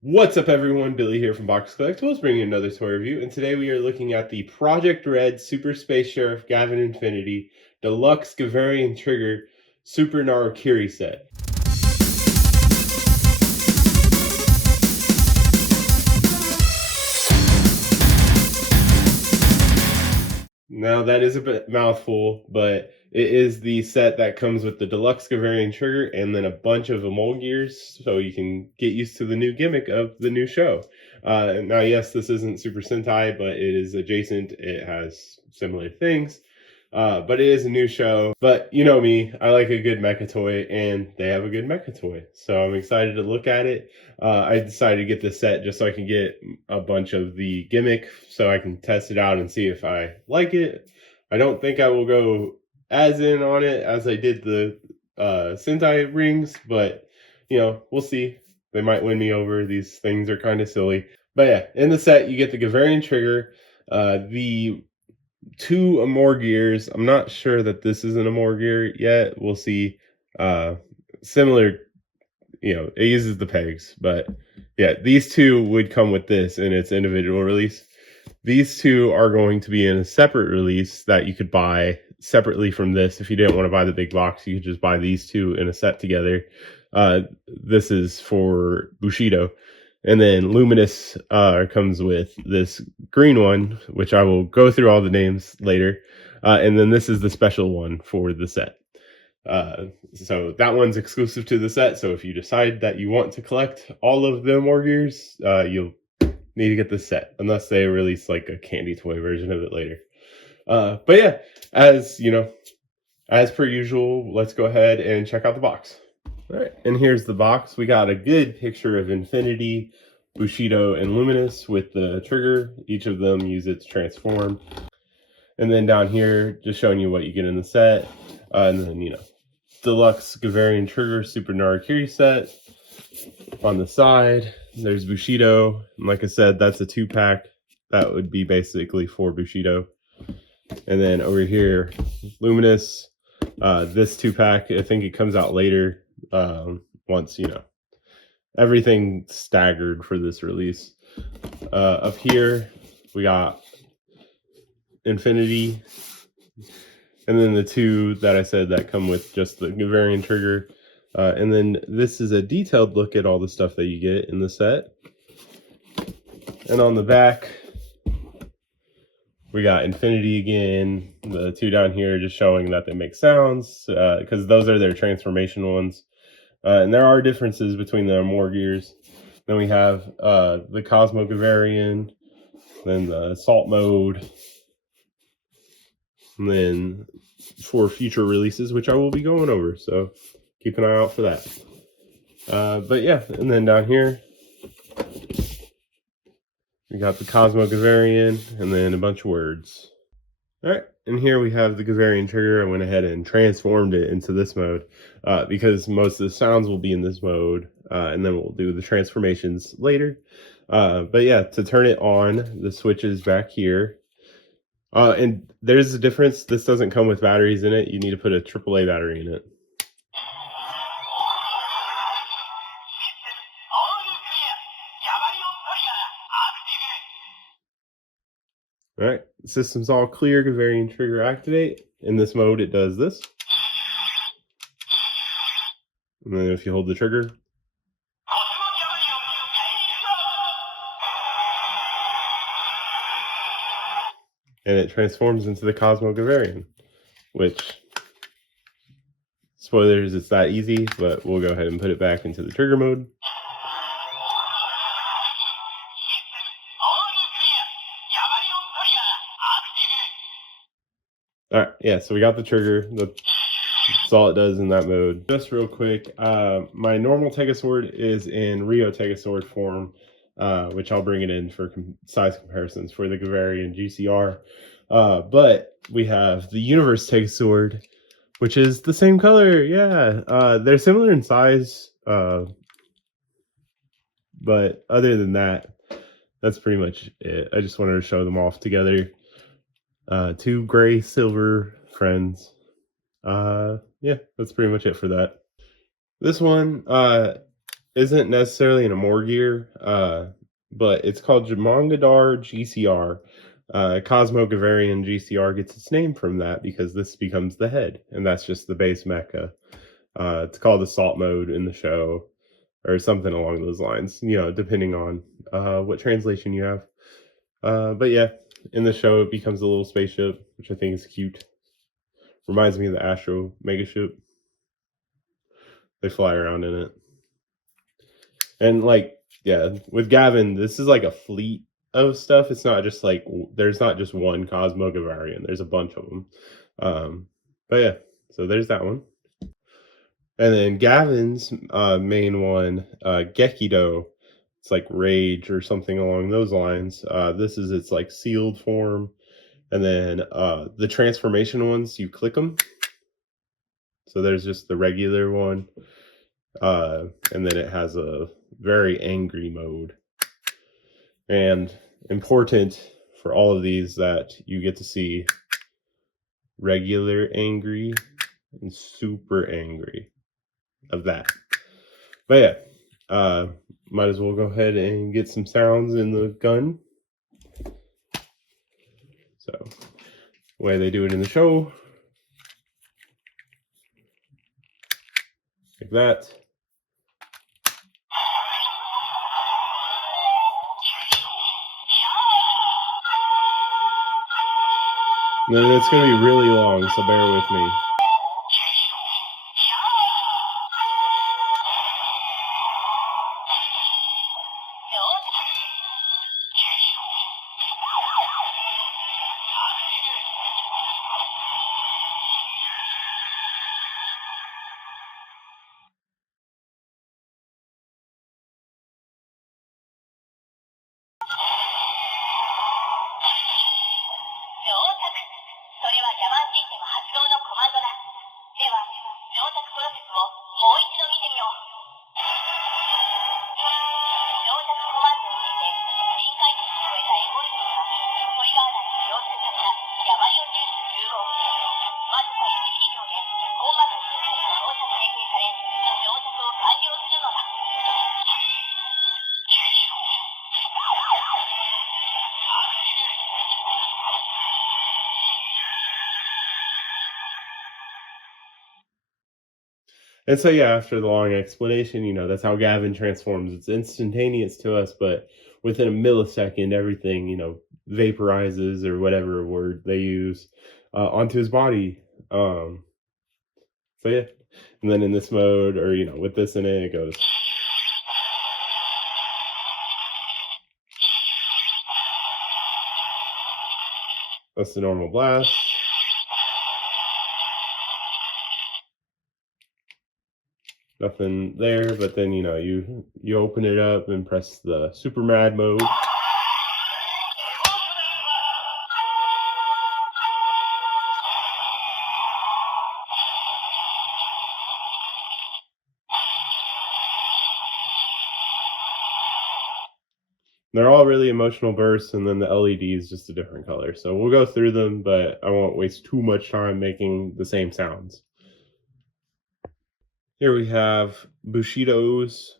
What's up everyone, Billy here from Box Collectibles, bringing you another toy review, and today we are looking at the Project Red Super Space Sheriff Gavan Inifnity Deluxe Gavarion Trigger Super Narikiri Set. Now that is a bit mouthful, but it is the set that comes with the Deluxe Gavarion Trigger and then a bunch of Emorgears, so you can get used to the new gimmick of the new show. Now, yes, this isn't Super Sentai, but it is adjacent. It has similar things, but it is a new show. But you know me, I like a good mecha toy, and they have a good mecha toy, so I'm excited to look at it. I decided to get this set just so I can get a bunch of the gimmick so I can test it out and see if I like it. I don't think I will go as in on it as I did the Sentai rings, but you know, we'll see. They might win me over. These things are kind of silly. But yeah, in the set you get the Gavarion Trigger, the two Emorgears. I'm not sure that this is an Emorgear yet. We'll see. Similar, you know, it uses the pegs, but yeah, these two would come with this in its individual release. These two are going to be in a separate release that you could buy separately from this. If you didn't want to buy the big box, you could just buy these two in a set together. This is for Bushido. And then Luminous comes with this green one, which I will go through all the names later. And then this is the special one for the set. So that one's exclusive to the set. So if you decide that you want to collect all of the Emorgears, you'll need to get this set, unless they release like a candy toy version of it later. But yeah, as you know, as per usual, let's go ahead and check out the box. All right, and here's the box. We got a good picture of Infinity, Bushido, and Luminous with the trigger. Each of them use its transform. And then down here, just showing you what you get in the set. And then, you know, Deluxe Gavarion Trigger Super Narikiri Set. On the side, there's Bushido. And like I said, that's a 2-pack. That would be basically for Bushido. And then over here, Luminous. This 2-pack, I think it comes out later. Once, you know, everything staggered for this release. Up here, we got Infinity. And then the two that I said that come with just the Gavarion Trigger. And then this is a detailed look at all the stuff that you get in the set. And on the back, we got Infinity again. The two down here just showing that they make sounds, because those are their transformation ones. And there are differences between the Emorgears. Then we have the Cosmo Gavarion, then the Assault Mode, and then for future releases, which I will be going over, so keep an eye out for that. But yeah, and then down here, we got the Cosmo Gavarion, and then a bunch of words. Alright, and here we have the Gavarion Trigger. I went ahead and transformed it into this mode, because most of the sounds will be in this mode, and then we'll do the transformations later. But yeah, to turn it on, the switch is back here. And there's a difference. This doesn't come with batteries in it. You need to put a AAA battery in it. Alright, system's all clear. Gavarion Trigger activate. In this mode, it does this. And then if you hold the trigger, and it transforms into the Cosmo Gavarion, which, spoilers, it's that easy, but we'll go ahead and put it back into the trigger mode. Alright, yeah, so we got the trigger. That's all it does in that mode. Just real quick, my normal Tegasword is in Rio Tegasword form, which I'll bring it in for size comparisons for the Gavarion GCR. But we have the Universe Tegasword, which is the same color. Yeah, they're similar in size, but other than that, that's pretty much it. I just wanted to show them off together. Two gray silver friends. Yeah, that's pretty much it for that. This one, isn't necessarily an Emorgear, but it's called Jamangadar GCR. Cosmo Gavarion GCR gets its name from that because this becomes the head, and that's just the base mecha. It's called Assault Mode in the show, or something along those lines, depending on what translation you have. But yeah, in the show, it becomes a little spaceship, which I think is cute. Reminds me of the Astro Megaship. They fly around in it. And with Gavin, this is like a fleet of stuff. It's not just like there's not just one Cosmo Gavarion. There's a bunch of them. But yeah, so there's that one. And then Gavin's main one, Gekido. It's like Rage or something along those lines. This is its like sealed form. And then the transformation ones, you click them. So there's just the regular one. And then it has a very angry mode. And important for all of these that you get to see regular angry and super angry of that. But yeah, might as well go ahead and get some sounds in the gun. So, the way they do it in the show, like that. And then it's going to be really long, so bear with me. And so, yeah, after the long explanation, that's how Gavin transforms. It's instantaneous to us, but within a millisecond, everything, vaporizes or whatever word they use onto his body. So, yeah. And then in this mode, or, with this in it, it goes. That's the normal blast. Nothing there, but then you open it up and press the super mad mode. They're all really emotional bursts, and then the LED is just a different color. So we'll go through them, but I won't waste too much time making the same sounds. Here we have Bushido's.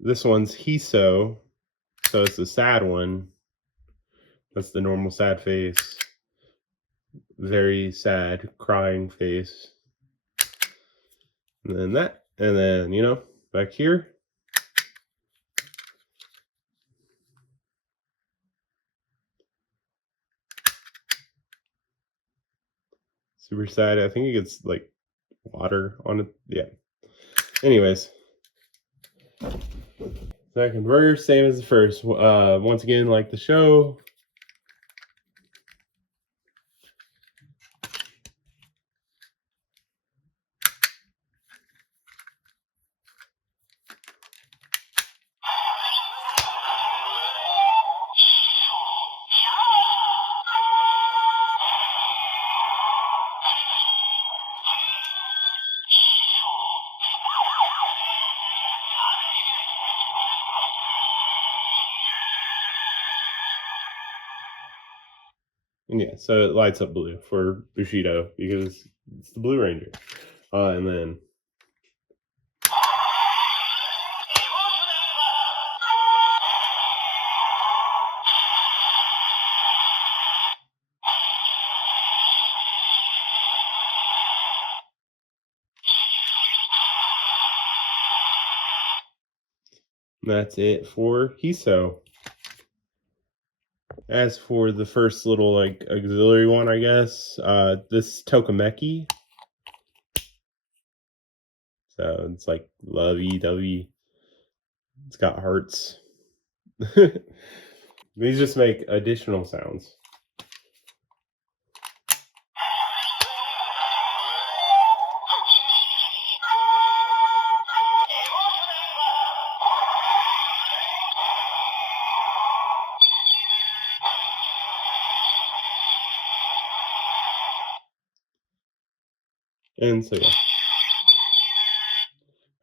This one's Hiso, so it's the sad one. That's the normal sad face. Very sad, crying face. And then that, and then, back here. Super sad. I think it gets like water on it. Yeah. Anyways. Second verse, same as the first. Once again, like the show. And yeah, so it lights up blue for Bushido because it's the Blue Ranger. And then That's it for Hiso. As for the first little like auxiliary one, I guess, this Tokameki. So it's like lovey-dovey. It's got hearts. These just make additional sounds. And so yeah,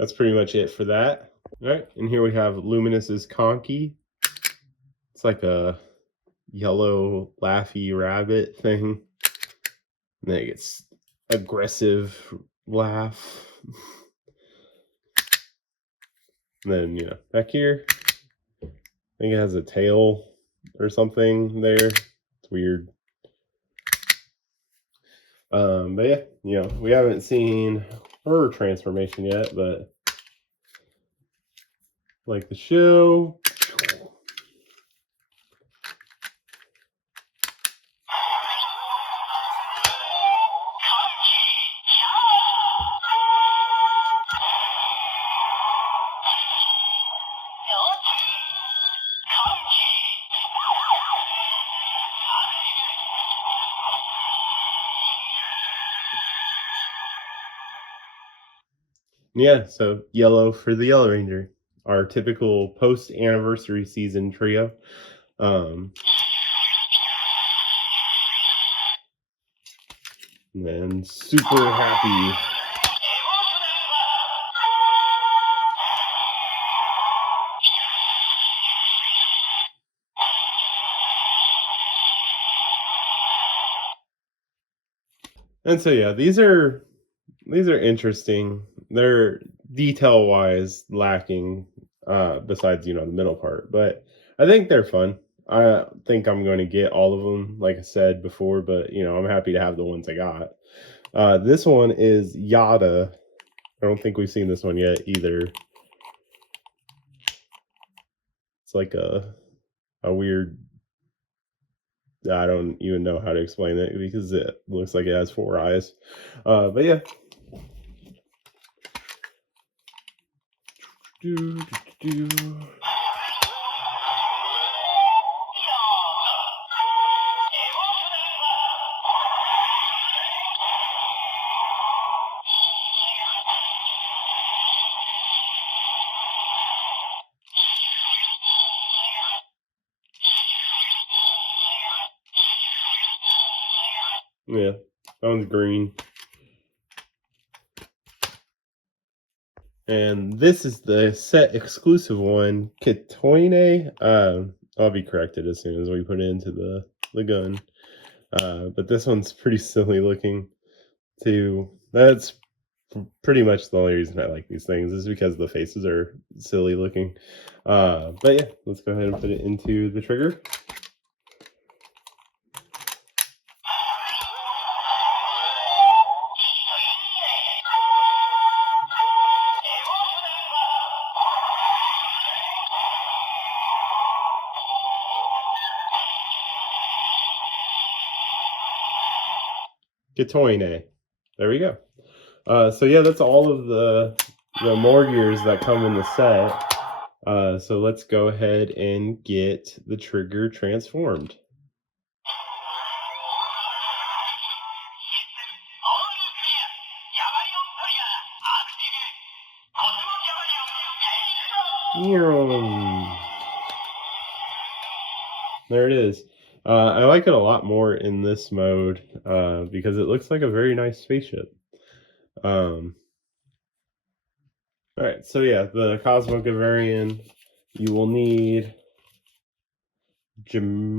that's pretty much it for that. All right, and here we have Luminous's Conky. It's like a yellow laughy rabbit thing. And then it gets aggressive laugh. And then, you know, back here, I think it has a tail or something there. It's weird. But yeah, you know, we haven't seen her transformation yet, but like the show. Yeah, so yellow for the Yellow Ranger, our typical post-anniversary season trio. And then super happy. And so yeah, these are interesting. They're detail wise lacking, besides, you know, the middle part, but I think they're fun. I think I'm going to get all of them, like I said before, but you know, I'm happy to have the ones I got. This one is Yada. I don't think we've seen this one yet either. It's like a weird, I don't even know how to explain it because it looks like it has 4 eyes. But yeah. Yeah, that one's green. And this is the set exclusive one, Kitoine. I'll be corrected as soon as we put it into the gun. But this one's pretty silly looking too. That's pretty much the only reason I like these things is because the faces are silly looking. But yeah, let's go ahead and put it into the trigger. Kitoine. There we go. So yeah, that's all of the Emorgears that come in the set. So let's go ahead and get the trigger transformed. There it is. I like it a lot more in this mode because it looks like a very nice spaceship. All right, so yeah, the Cosmo Gavarion, you will need Gemegadar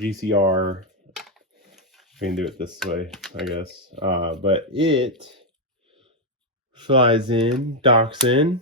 GCR. We can do it this way, I guess. But it flies in, docks in.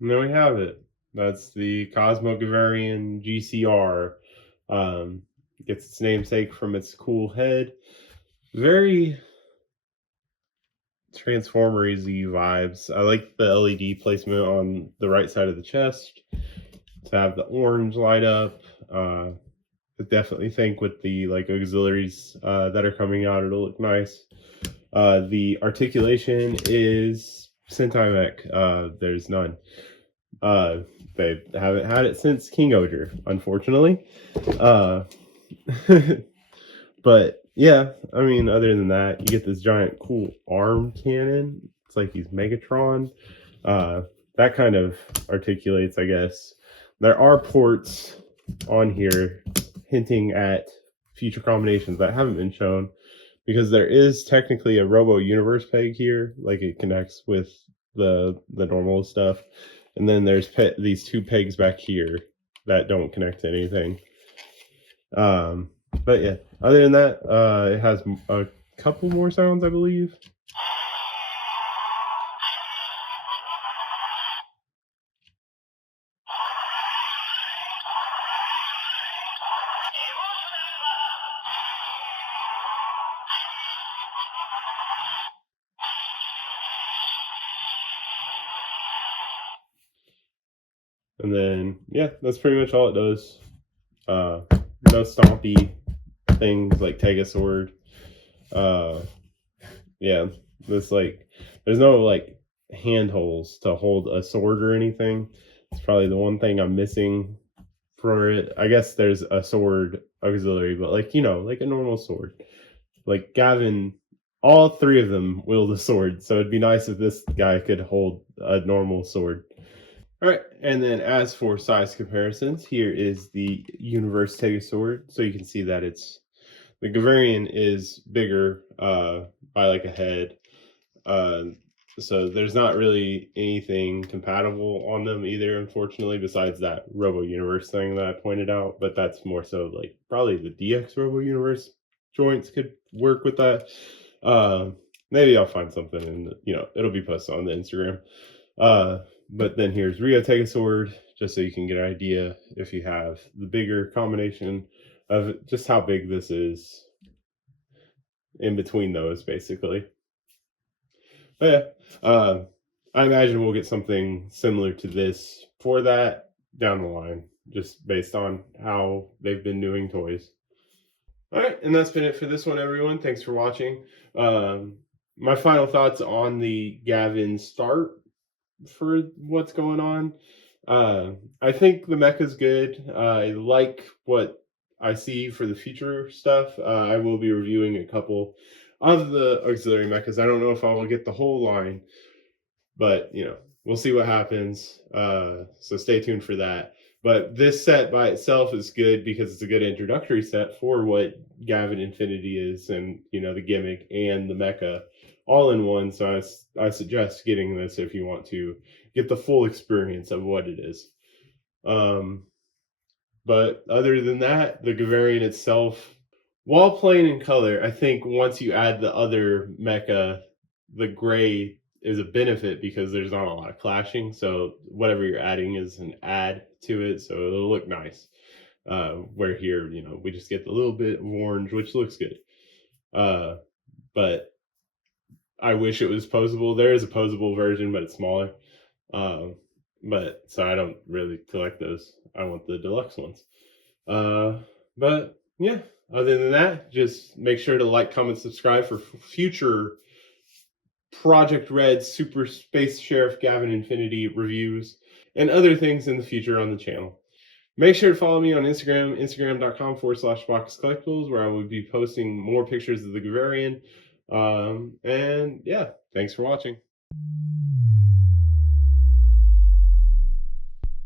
And there we have it. That's the Cosmo Gavarion GCR. Gets its namesake from its cool head. Very Transformers-y vibes. I like the LED placement on the right side of the chest to have the orange light up. I definitely think with the like auxiliaries that are coming out, it'll look nice. The articulation is Sentai Mech. There's none. They haven't had it since King Odor, unfortunately. Uh, but yeah, I mean, other than that, you get this giant cool arm cannon. It's like he's Megatron. That kind of articulates, I guess. There are ports on here hinting at future combinations that haven't been shown, because there is technically a Robo Universe peg here, like it connects with the normal stuff, and then there's these two pegs back here that don't connect to anything. But yeah, other than that, it has a couple more sounds, I believe. And then yeah, that's pretty much all it does. No stompy things like Tegasword. Yeah, this like there's no like handholds to hold a sword or anything. It's probably the one thing I'm missing for it. I guess there's a sword auxiliary, but like like a normal sword. Like Gavin, all three of them wield a sword, so it'd be nice if this guy could hold a normal sword. All right, and then as for size comparisons, here is the Universe Tegasword, so you can see that the Gavarion is bigger by like a head. So there's not really anything compatible on them either, unfortunately, besides that Robo Universe thing that I pointed out. But that's more so like probably the DX Robo Universe joints could work with that. Maybe I'll find something and it'll be posted on the Instagram. But then here's Rio Tegasword, just so you can get an idea if you have the bigger combination of just how big this is in between those, basically. But yeah, I imagine we'll get something similar to this for that down the line, just based on how they've been doing toys. All right, and that's been it for this one, everyone. Thanks for watching. My final thoughts on the Gavin start for what's going on. I think the mecha's good. I like what I see for the future stuff. I will be reviewing a couple of the auxiliary mechas. I don't know if I will get the whole line, but we'll see what happens. So stay tuned for that. But this set by itself is good because it's a good introductory set for what Gavan Infinity is, and the gimmick and the mecha all in one. So I suggest getting this if you want to get the full experience of what it is. But other than that, the Gavarion itself, while plain in color, I think once you add the other mecha, the gray is a benefit because there's not a lot of clashing. So whatever you're adding is an add to it, so it'll look nice. Where here, we just get the little bit of orange, which looks good. But I wish it was posable. There is a posable version, but it's smaller. But so I don't really collect those. I want the deluxe ones. But yeah, other than that, just make sure to like, comment, subscribe for future Project Red Super Space Sheriiff Gavan Inifnity reviews and other things in the future on the channel. Make sure to follow me on Instagram, instagram.com/Box Collectibles, where I will be posting more pictures of the Gavarion. And yeah, thanks for watching.